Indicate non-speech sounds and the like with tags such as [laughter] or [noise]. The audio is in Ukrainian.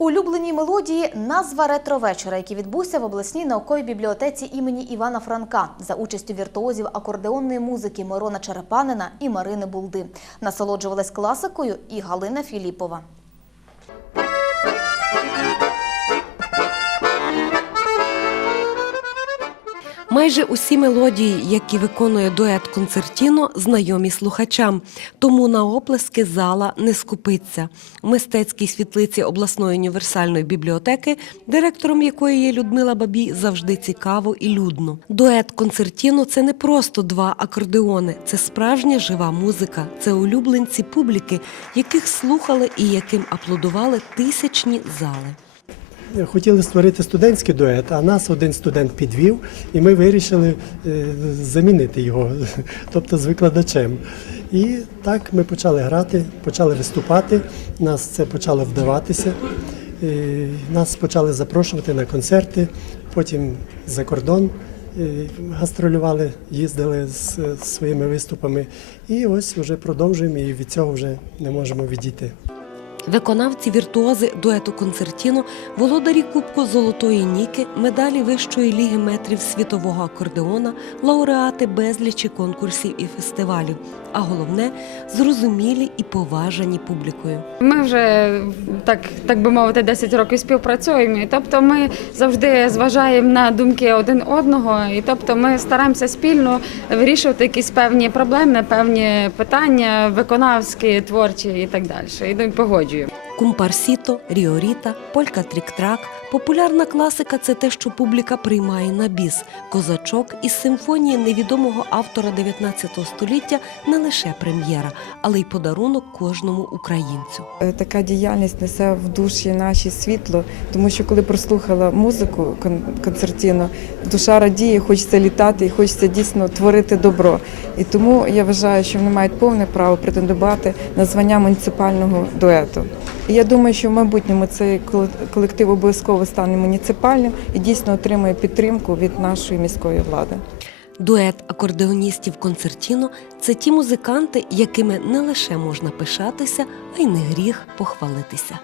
Улюблені мелодії назва ретровечора, який відбувся в обласній науковій бібліотеці імені Івана Франка за участю віртуозів акордеонної музики Мирона Черепанина і Марини Булди. Насолоджувалась класикою і Галина Філіпова. Майже усі мелодії, які виконує дует концертіно, знайомі слухачам, тому на оплески зала не скупиться. У мистецькій світлиці обласної універсальної бібліотеки, директором якої є Людмила Бабій, завжди цікаво і людно. Дует концертіно це не просто два акордеони, це справжня жива музика, це улюбленці публіки, яких слухали і яким аплодували тисячні зали. Хотіли створити студентський дует, а нас один студент підвів, і ми вирішили е, замінити його, [laughs] тобто з викладачем. І так ми почали грати, почали виступати. Нас це почало вдаватися. Е, Нас почали запрошувати на концерти, потім за кордон е, гастролювали, їздили з з своїми виступами. І ось вже продовжуємо і від цього вже не можемо відійти. Виконавці віртуози дуету концертіно, володарі Кубку Золотої Ніки, медалі Вищої ліги метрів світового акордеона, лауреати безлічі конкурсів і фестивалів. А головне зрозумілі і поважані публікою. Ми вже так, так би мовити, 10 років співпрацюємо. Тобто ми завжди зважаємо на думки один одного. І тобто ми стараємося спільно вирішувати якісь певні проблеми, певні питання, виконавські, творчі і так далі. І ну, погоджуємо. Кумпарсіто, ріоріта, полька трік-трак. Популярна класика це те, що публіка приймає на біс. Козачок із симфонії невідомого автора 19 століття не лише прем'єра, але й подарунок кожному українцю. Е, Така діяльність несе в душі наші світло, тому що коли прослухала музику кон- концертіну, душа радіє, хочеться літати і хочеться дійсно творити добро. І тому я вважаю, що вони мають повне право претендувати на звання муніципального дуету. Я думаю, що в майбутньому цей коле- колектив обов'язково стане муніципальним і дійсно отримує підтримку від нашої міської влади. Дует акордеоністів концертіно це ті музиканти, якими не лише можна пишатися, а й не гріх похвалитися.